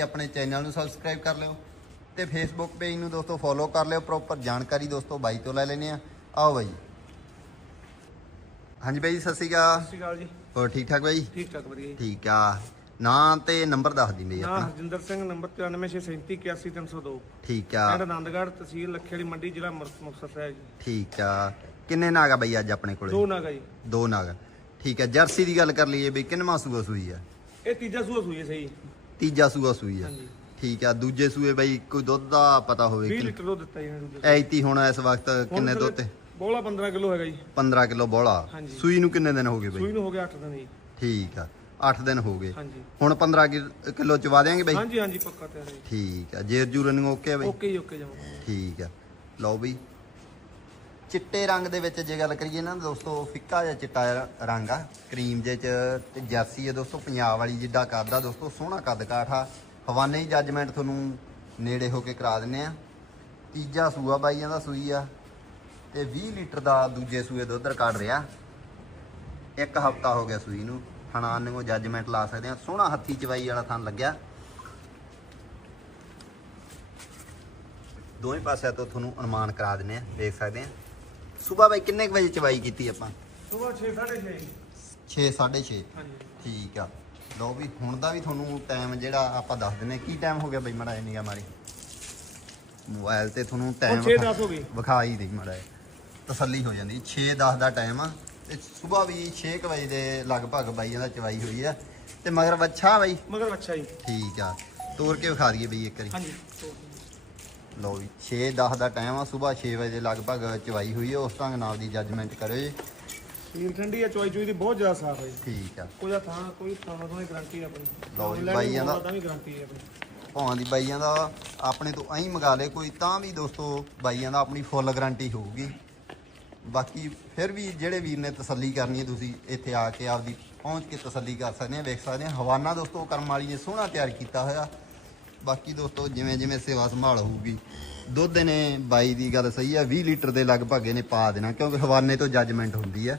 ਕਿ ਆਪਣੇ ਚੈਨਲ ਨੂੰ ਸਬਸਕ੍ਰਾਈਬ ਕਰ ਲਿਓ ਤੇ ਫੇਸਬੁੱਕ ਪੇਜ ਨੂੰ ਦੋਸਤੋ ਫੋਲੋ ਕਰ ਲਿਓ ਪ੍ਰੋਪਰ ਜਾਣਕਾਰੀ ਦੋਸਤੋ ਬਾਈ ਤੋਂ ਲੈ ਲੈਨੇ ਆ ਆਓ ਬਾਈ। ਹਾਂਜੀ ਬਾਈ ਸਤਿ ਸ਼੍ਰੀ ਅਕਾਲ। ਸਤਿ ਸ਼੍ਰੀ ਅਕਾਲ ਜੀ। ਹੋਰ ਠੀਕ ਠਾਕ ਬਾਈ? ਠੀਕ ਠਾਕ ਵਧੀਆ ਜੀ। ਠੀਕ ਆ। ਨਾਂ ਤੇ ਨੰਬਰ ਦੱਸ ਦੀ ਨਾ ਆਪਣਾ। ਹਰਜਿੰਦਰ ਸਿੰਘ ਨੰਬਰ 9367381302 ਠੀਕ ਆ। ਪਿੰਡ ਆਨੰਦਗੜ੍ਹ ਤਹਿਸੀਲ ਲੱਖੇ ਵਾਲੀ ਮੰਡੀ ਜ਼ਿਲ੍ਹਾ ਮੁਰ- ਮੁਕਤਸਰ ਸਾਹਿਬ ਜੀ। ਠੀਕ ਆ। ਕਿੰਨੇ ਨਾਗ ਆ ਬਈ ਅੱਜ ਆਪਣੇ ਕੋਲੇ? ਦੋ ਨਾਗਾ ਜੀ। ਦੋ ਨਾਗ। ਠੀਕ ਆ। ਜਰਸੀ ਦੀ ਗੱਲ ਕਰ ਲਈਏ ਬਈ ਕਿੰਨਵਾਂ ਸੂਆ ਸੂਈ ਆ? ਇਹ ਤੀਜਾ ਸੂਆ ਸੂਈ ਹੈ ਸਹੀ। ਤੀਜਾ ਸੂਆ ਸੂਈ ਆ। ਹਾਂਜੀ। ਠੀਕ ਆ ਦੂਜੇ ਸੂਏ ਬਈ ਕੋਈ ਦੁੱਧ ਦਾ ਪਤਾ ਹੋਵੇ 20 ਕਿ ਲੀਟਰ ਦੁੱਧ ਦਿੱਤਾ ਜੀ ਇਹਨੇ ਦੂਜੇ ਐਤੀ ਹੁਣ ਇਸ ਵਕਤ ਕਿੰਨੇ ਦੁੱਧ ਤੇ? ਬੋਲਾ 15 ਕਿਲੋ ਹੈਗਾ ਜੀ। 15 ਕਿਲੋ ਬੋਲਾ ਹਾਂਜੀ। ਸੂਈ ਨੂੰ ਕਿੰਨੇ ਦਿਨ ਹੋ ਗਏ ਸੂਈ ਬਈ ਨੂੰ ਹੋ ਗਿਆ 8 ਦਿਨ ਜੀ। ਠੀਕ ਆ 8 ਦਿਨ ਹੋ ਗਏ। ਹਾਂਜੀ। ਹੁਣ 15 ਕਿ- ਕਿਲੋ ਚਵਾ ਦਿਆਂਗੇ ਬਈ? ਹਾਂਜੀ ਹਾਂਜੀ ਪੱਕਾ ਤਿਆਰ ਹੈ ਜੀ। ਠੀਕ ਆ ਜੇਰ ਜੂਰਨ ਓਕੇ ਆ ਬਈ? ਓਕੇ ਜੀ ਓਕੇ ਜਾਓ ਠੀਕ ਆ। ਲਓ ਬਈ ਚਿੱਟੇ ਰੰਗ ਦੇ ਵਿੱਚ ਜੇ ਗੱਲ ਕਰੀਏ ਨਾ ਦੋਸਤੋ ਫਿੱਕਾ ਜਿਹਾ ਚਿੱਟਾ ਰੰਗ ਆ, ਕਰੀਮ ਜੇ ਚ ਤੇ ਜਰਸੀ ਹੈ ਦੋਸਤੋ, ਪੰਜਾਬ ਵਾਲੀ ਜਿੱਡਾ ਕਰਦਾ ਦੋਸਤੋ, ਸੋਹਣਾ ਕੱਦ ਕਾਠ ਆ। ਹਵਾਨੇ ਜੱਜਮੈਂਟ ਤੁਹਾਨੂੰ ਨੇੜੇ ਹੋ ਕੇ ਕਰਾ ਦਿੰਨੇ ਆ। ਤੀਜਾ ਸੂਆ ਬਾਈਆਂ ਦਾ ਸੂਈ ਆ ਤੇ 20 ਲੀਟਰ ਦਾ ਦੂਜੇ ਸੂਏ ਦੁੱਧ ਰਿਕਾਰਡ ਰਿਹਾ। ਇੱਕ ਹਫਤਾ ਹੋ ਗਿਆ ਸੂਈ ਨੂੰ ਹਣਾਨ ਨੂੰ ਜੱਜਮੈਂਟ ਲਾ ਸਕਦੇ ਆ। ਸੋਹਣਾ ਹੱਥੀ ਚਵਾਈ ਵਾਲਾ ਥਾਂ ਲੱਗਿਆ। ਦੋਵੇਂ ਪਾਸਿਆਂ ਤੋਂ ਤੁਹਾਨੂੰ ਅਨੁਮਾਨ ਕਰਾ ਦਿੰਨੇ ਆ, ਦੇਖ ਸਕਦੇ ਆ। ਸਵੇਰ ਬਾਈ ਕਿੰਨੇ ਕੁ ਵਜੇ ਚਵਾਈ ਕੀਤੀ ਆਪਾਂ? ਸਵੇਰ 6 6:30 6 6:30 ਹਾਂਜੀ। ਠੀਕ ਆ। ਲਓ ਵੀ ਹੁਣ ਦਾ ਵੀ ਤੁਹਾਨੂੰ ਟਾਈਮ ਜਿਹੜਾ ਆਪਾਂ ਦੱਸ ਦਿੰਨੇ ਕੀ ਟਾਈਮ ਹੋ ਗਿਆ ਬਈ? ਮੜਾ ਨਿਗਾ ਮਾਰੀ। ਮੋਬਾਈਲ ਤੇ ਤੁਹਾਨੂੰ ਟਾਈਮ ਛੇ ਦਸ ਹੋ ਗਈ। ਵਿਖਾ ਹੀ ਦੇ ਮੜਾ ਤਸੱਲੀ ਹੋ ਜਾਂਦੀ। 6:10 ਦਾ ਟਾਈਮ ਆ। ਤੇ ਸਵੇਰ ਵੀ 6 ਕੁ ਵਜੇ ਦੇ ਲਗਭਗ ਬਾਈਆਂ ਦਾ ਚਵਾਈ ਹੋਈ ਆ। ਤੇ ਮਗਰ ਵੱਛਾ ਬਾਈ? ਮਗਰ ਅੱਛਾ ਜੀ। ਠੀਕ ਆ। ਤੋੜ ਕੇ ਵਿਖਾ ਦਈਏ ਬਈ ਇੱਕ ਵਾਰੀ। ਹਾਂਜੀ ਲਓ ਜੀ 6:10 ਦਾ ਟਾਈਮ ਆ ਸਵੇਰ 6 ਵਜੇ ਦੇ ਲਗਭਗ ਚਵਾਈ ਹੋਈ ਹੈ ਉਸ ਢੰਗ ਨਾਲ ਦੀ ਜੱਜਮੈਂਟ ਕਰਿਓ ਜੀ। ਸੀਲ ਠੰਡੀ ਹੈ ਚੋਈ ਚੋਈ ਦੀ ਬਹੁਤ ਜ਼ਿਆਦਾ ਸਾਫ਼ ਹੈ ਜੀ। ਠੀਕ ਆ। ਕੋਈ ਥਾਂ ਕੋਈ ਥਾਂ ਤੋਂ ਗਾਰੰਟੀ ਆਪਣੀ। ਲਓ ਜੀ, ਬਾਈਆਂ ਦਾ- ਤਾਂ ਵੀ ਗਾਰੰਟੀ ਹੈ ਆਪਣੀ। ਭਾਵਾਂ ਦੀ ਬਾਈਆਂ ਦਾ ਆਪਣੇ ਤੋਂ ਐਂ ਮੰਗਾ ਲੇ ਕੋਈ ਤਾਂ ਵੀ ਦੋਸਤੋ ਬਾਈਆਂ ਦਾ ਆਪਣੀ ਫੁੱਲ ਗਾਰੰਟੀ ਹੋਊਗੀ। ਬਾਕੀ ਫਿਰ ਵੀ ਜਿਹੜੇ ਵੀਰ ਨੇ ਤਸੱਲੀ ਕਰਨੀ ਹੈ ਤੁਸੀਂ ਇੱਥੇ ਆ ਕੇ ਆਪਦੀ ਪਹੁੰਚ ਕੇ ਤਸੱਲੀ ਕਰ ਸਕਦੇ ਆ ਵੇਖ ਸਕਦੇ ਆ। ਹਵਾਨਾ ਦੋਸਤੋ ਕਰਮ ਵਾਲੀ ਨੇ ਸੋਹਣਾ ਤਿਆਰ ਕੀਤਾ ਹੋਇਆ। ਬਾਕੀ ਦੋਸਤੋ ਜਿਵੇਂ ਜਿਵੇਂ ਸੇਵਾ ਸੰਭਾਲ ਹੋਊਗੀ ਦੁੱਧ ਨੇ ਬਾਈ ਦੀ ਗੱਲ ਸਹੀ ਆ 20 ਲੀਟਰ ਦੇ ਲਗਭਗ ਇਹਨੇ ਪਾ ਦੇਣਾ ਕਿਉਂਕਿ ਹਵਾਨੇ ਤੋਂ ਜੱਜਮੈਂਟ ਹੁੰਦੀ ਹੈ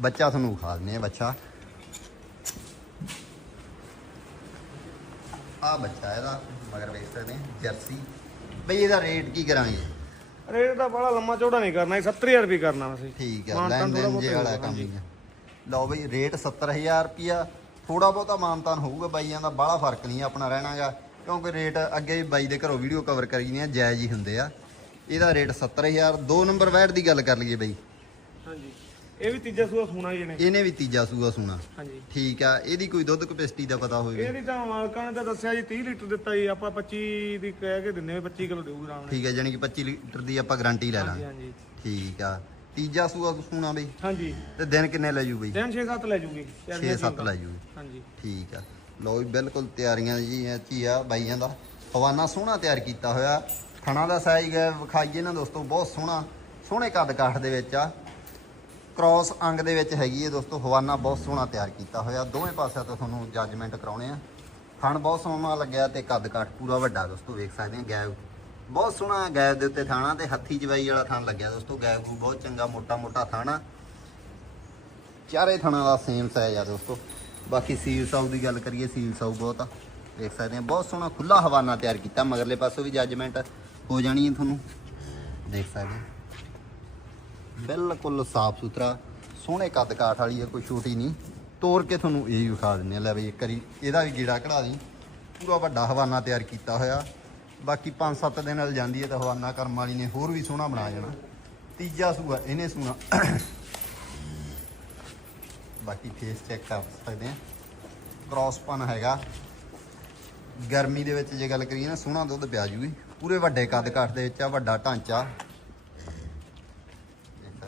ਬੱਚਾ ਤੁਹਾਨੂੰ ਖਾ ਦਿੰਦੇ ਆ ਬੱਚਾ। ਆ ਬੱਚਾ ਇਹਦਾ ਮਗਰ ਵੇਖ ਸਕਦੇ ਆ ਜਰਸੀ। ਬਈ ਇਹਦਾ ਰੇਟ ਕੀ ਕਰਾਂਗੇ? ਰੇਟ ਤਾਂ ਬੜਾ ਲੰਮਾ ਚੌੜਾ ਨਹੀਂ ਕਰਨਾ ਜੀ 70000 ਰੁਪਏ ਕਰਨਾ ਅਸੀਂ ਠੀਕ ਆ ਲੈਣ ਦੇਣ ਜੇ ਵਾਲਾ ਕੰਮ। ਹੀ ਆ। ਲਓ ਬਈ ਰੇਟ 70000 ਰੁਪਿਆ ਥੋੜਾ ਬਹੁਤਾ ਮਾਨਤਾਨ ਹੋਊਗਾ ਬਾਈਆਂ ਦਾ ਬਾਹਲਾ ਫ਼ਰਕ ਨਹੀਂ ਆਪਣਾ ਰਹਿਣਾਗਾ। ਕਿਉਂਕਿ ਰੇਟ ਅੱਗੇ ਵੀ ਬਾਈ ਦੇ ਘਰੋਂ ਵੀਡੀਓ ਕਵਰ ਕਰੀ ਨੇ ਜਾਇਜ਼ ਹੀ ਹੁੰਦੇ ਆ। ਇਹਦਾ ਰੇਟ 70000 ਦੋ ਨੰਬਰ ਵੈਟ ਦੀ ਗੱਲ ਕਰ ਲਈਏ ਬਈ। ਹਾਂਜੀ। ਇਹ ਵੀ ਤੀਜਾ ਸੂਆ ਸੋਨਾ ਜੀ ਨੇ ਇਹਨੇ ਵੀ ਤੀਜਾ ਸੂਆ ਸੂਣਾ। ਹਾਂਜੀ। ਠੀਕ ਆ ਇਹਦੀ ਕੋਈ ਦੁੱਧ ਕਪੈਸਿਟੀ ਦਾ ਪਤਾ ਹੋਵੇ। ਇਹਦੀ ਤਾਂ ਮਾਲਕਾਂ ਨੇ ਤਾਂ ਦੱਸਿਆ ਜੀ 30 ਲੀਟਰ ਦਿੱਤਾ ਜੀ ਆਪਾਂ 25 ਦੀ ਕਹਿ ਕੇ ਦਿੰਨੇ 25 ਕਿਲੋ ਦੇਊ ਨਾਲ ਠੀਕ ਹੈ ਜਾਨੀ ਕਿ 25 ਲੀਟਰ ਦੀ ਆਪਾਂ ਗਾਰੰਟੀ ਲੈ ਲਾਂਗੇ। ਹਾਂਜੀ। ਠੀਕ ਆ ਤੀਜਾ ਸੂਆ ਸੂਣਾ ਬਈ। ਹਾਂਜੀ। ਤੇ ਦਿਨ ਕਿੰਨੇ ਲੈ ਜੂ ਬਈ? ਦਿਨ 6-7 ਲੈ ਜੂਗੀ। 6-7 ਲੈ ਜੂ ਹਾਂਜੀ। ਠੀਕ ਆ। ਲਓ ਵੀ ਬਿਲਕੁਲ ਤਿਆਰੀਆਂ ਜੀ, ਇਹ 'ਚ ਬਾਈਆਂ ਦਾ। ਹਵਾਨਾ ਸੋਹਣਾ ਤਿਆਰ ਕੀਤਾ ਹੋਇਆ। ਥਣਾ ਦਾ ਸਾਈਜ਼ ਹੈ, ਵਿਖਾਈਏ ਨਾ ਦੋਸਤੋ, ਬਹੁਤ ਸੋਹਣਾ, ਸੋਹਣੇ ਕੱਦ ਕਾਠ ਦੇ ਵਿੱਚ ਆ। ਕ੍ਰਾਸ ਅੰਗ ਦੇ ਵਿੱਚ ਹੈਗੀ ਹੈ ਦੋਸਤੋ, ਹਵਾਨਾ ਬਹੁਤ ਸੋਹਣਾ ਤਿਆਰ ਕੀਤਾ ਹੋਇਆ। ਦੋਵੇਂ ਪਾਸਿਆਂ ਤੋਂ ਤੁਹਾਨੂੰ ਜੱਜਮੈਂਟ ਕਰਾਉਣੇ ਆ। ਥਣ ਬਹੁਤ ਸੋਹਣਾ ਲੱਗਿਆ ਤੇ ਕੱਦ ਕਾਠ ਪੂਰਾ ਵੱਡਾ ਦੋਸਤੋ, ਵੇਖ ਸਕਦੇ ਆ ਗੈਬ ਬਹੁਤ ਸੋਹਣਾ ਗੈਬ ਦੇ ਉੱਤੇ ਥਾਣਾ ਤੇ ਹੱਥੀ ਜਵਾਈ ਵਾਲਾ ਥਣ ਲੱਗਿਆ ਦੋਸਤੋ ਗੈਬ ਬਹੁਤ ਚੰਗਾ ਮੋਟਾ ਮੋਟਾ ਥਾਣਾ। ਚਾਰੇ ਥਣਾ ਦਾ ਸੇਮ ਸਾਈਜ਼ ਆ ਦੋਸਤੋ। ਬਾਕੀ ਸੀਲ ਸਾਊ ਦੀ ਗੱਲ ਕਰੀਏ, ਸੀਲ ਸਾਊ ਬਹੁਤ ਆ, ਦੇਖ ਸਕਦੇ ਆ। ਬਹੁਤ ਸੋਹਣਾ ਖੁੱਲਾ ਹਵਾਨਾ ਤਿਆਰ ਕੀਤਾ, ਮਗਰਲੇ ਪਾਸੋਂ ਵੀ ਜੱਜਮੈਂਟ ਹੋ ਜਾਣੀ ਹੈ ਤੁਹਾਨੂੰ। ਦੇਖ ਸਕਦੇ ਆ। ਬਿਲਕੁਲ ਸਾਫ਼ ਸੁਥਰਾ, ਸੋਹਣੇ ਕੱਦ ਕਾਠ ਵਾਲੀ ਹੈ ਕੋਈ ਛੋਟੀ ਨਹੀਂ। ਤੋੜ ਕੇ ਤੁਹਾਨੂੰ ਇਹ ਵੀ ਵਿਖਾ ਦਿੰਨੇ ਆ। ਲੈ ਬਈ, ਇੱਕ ਵਾਰੀ ਇਹਦਾ ਵੀ ਗੀੜਾ ਕਢਾ ਦੀ। ਪੂਰਾ ਵੱਡਾ ਹਵਾਨਾ ਤਿਆਰ ਕੀਤਾ ਹੋਇਆ। ਬਾਕੀ 5-7 ਦਿਨ ਨਾਲ ਜਾਂਦੀ ਹੈ ਤਾਂ ਹਵਾਨਾ ਕਰਮ ਵਾਲੀ ਨੇ ਹੋਰ ਵੀ ਸੋਹਣਾ ਬਣਾ ਜਾਣਾ। ਤੀਜਾ ਸੂਆ, ਇਹਨੇ ਸੂਣਾ ਬਾਕੀ ਫੇਸ ਚੈੱਕ ਕਰ ਸਕਦੇ ਆ ਕ੍ਰਾਸਪਨ ਹੈਗਾ। ਗਰਮੀ ਦੇ ਵਿੱਚ ਜੇ ਗੱਲ ਕਰੀਏ ਨਾ, ਸੋਹਣਾ ਦੁੱਧ ਪਿਆ ਜੂਗੀ। ਪੂਰੇ ਵੱਡੇ ਕੱਦ ਕਾਠ ਦੇ ਵਿੱਚ ਆ, ਵੱਡਾ ਢਾਂਚਾ। ਦੇਖ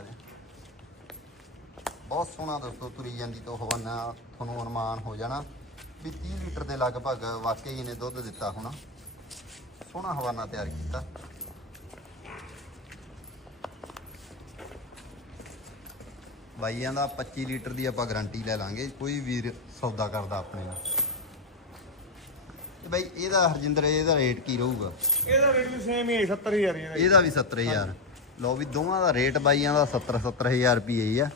ਬਹੁਤ ਸੋਹਣਾ ਦੋਸਤੋ ਤੁਰੀ ਜਾਂਦੀ ਤੋਂ ਹਵਾਨਾ ਤੁਹਾਨੂੰ ਅਨੁਮਾਨ ਹੋ ਜਾਣਾ ਵੀ 30 ਲੀਟਰ ਦੇ ਲਗਭਗ ਵਾਕਈ ਇਹਨੇ ਦੁੱਧ ਦਿੱਤਾ ਹੋਣਾ। ਸੋਹਣਾ ਹਵਾਨਾ ਤਿਆਰ ਕੀਤਾ। ਬਾਈਆਂ ਦਾ 25 ਲੀਟਰ ਦੀ ਆਪਾਂ ਗਾਰੰਟੀ ਲੈ ਲਾਂਗੇ ਕੋਈ ਵੀਰ ਸੌਦਾ ਕਰਦਾ ਆਪਣੇ ਨਾਲ। ਤੇ ਬਾਈ ਇਹਦਾ ਹਰਜਿੰਦਰ ਇਹਦਾ ਰੇਟ ਕੀ ਰਹੂਗਾ? ਇਹਦਾ ਰੇਟ ਵੀ ਸੇਮ ਹੀ ਹੈ 70000 ਹੀ ਹੈ ਇਹਦਾ ਵੀ 70000 ਲਓ ਵੀ ਦੋਵਾਂ ਦਾ ਰੇਟ ਬਾਈਆਂ ਦਾ 70 70000 ਰੁਪਏ ਹੀ ਆ।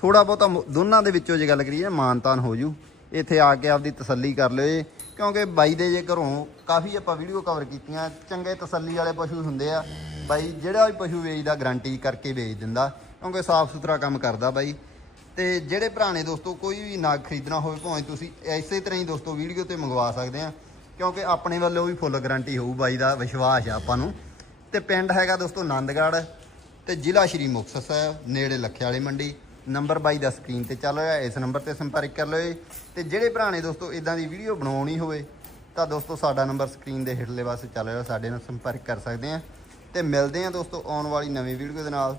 ਥੋੜਾ ਬਹੁਤਾ ਦੋਨਾਂ ਦੇ ਵਿੱਚੋਂ ਜੇ ਗੱਲ ਕਰੀਏ ਮਾਨਤਾਨ ਹੋ ਜੂ। ਇੱਥੇ ਆ ਕੇ ਆਪਦੀ ਤਸੱਲੀ ਕਰ ਲਿਓ ਜੀ ਕਿਉਂਕਿ ਬਾਈ ਦੇ ਜੇ ਘਰੋਂ ਕਾਫੀ ਆਪਾਂ ਵੀਡੀਓ ਕਵਰ ਕੀਤੀਆਂ, ਚੰਗੇ ਤਸੱਲੀ ਵਾਲੇ ਪਸ਼ੂ ਹੁੰਦੇ ਆ। ਬਾਈ ਜਿਹੜਾ ਵੀ ਪਸ਼ੂ ਵੇਚਦਾ ਗਰੰਟੀ ਕਰਕੇ ਵੇਚ ਦਿੰਦਾ, ਕਿਉਂਕਿ ਸਾਫ਼ ਸੁਥਰਾ ਕੰਮ ਕਰਦਾ ਬਾਈ। ਤੇ ਜਿਹੜੇ ਭਰਾ ਦੋਸਤੋ, ਕੋਈ ਵੀ ਨਾਗ ਖਰੀਦਣਾ ਹੋਵੇ, ਭਾਵੇਂ ਤੁਸੀਂ ਇਸੇ ਤਰ੍ਹਾਂ ਹੀ ਦੋਸਤੋ ਵੀਡੀਓ ਤੇ ਮੰਗਵਾ ਸਕਦੇ ਆ, ਕਿਉਂਕਿ ਆਪਣੇ ਵੱਲੋਂ ਵੀ ਫੁੱਲ ਗਾਰੰਟੀ ਹੋਊ ਬਾਈ ਦਾ, ਵਿਸ਼ਵਾਸ ਆ ਆਪਾਂ ਨੂੰ। ਤੇ ਪਿੰਡ ਹੈਗਾ ਦੋਸਤੋ ਆਨੰਦਗੜ੍ਹ ਤੇ ਜ਼ਿਲ੍ਹਾ ਸ਼੍ਰੀ ਮੁਕਤਸਰ ਸਾਹਿਬ, ਨੇੜੇ ਲੱਖੇ ਵਾਲੀ ਮੰਡੀ। ਨੰਬਰ ਬਾਈ ਦਾ ਸਕਰੀਨ ਤੇ ਚੱਲ ਰਿਹਾ, ਇਸ ਨੰਬਰ ਤੇ ਸੰਪਰਕ ਕਰ ਲਿਓ ਜੀ। ਤੇ ਜਿਹੜੇ ਭਰਾ ਨੇ ਦੋਸਤੋ ਇਦਾਂ ਦੀ ਵੀਡੀਓ ਬਣਾਉਣੀ ਹੋਵੇ, ਤਾਂ ਦੋਸਤੋ ਸਾਡਾ ਨੰਬਰ ਸਕਰੀਨ ਦੇ ਹੇਠਲੇ ਪਾਸੇ ਚੱਲ ਰਿਹਾ, ਸਾਡੇ ਨਾਲ ਸੰਪਰਕ ਕਰ ਸਕਦੇ ਆ ਤੇ ਮਿਲਦੇ ਆ ਦੋਸਤੋ ਆਉਣ ਵਾਲੀ ਨਵੀਂ ਵੀਡੀਓ ਦੇ ਨਾਲ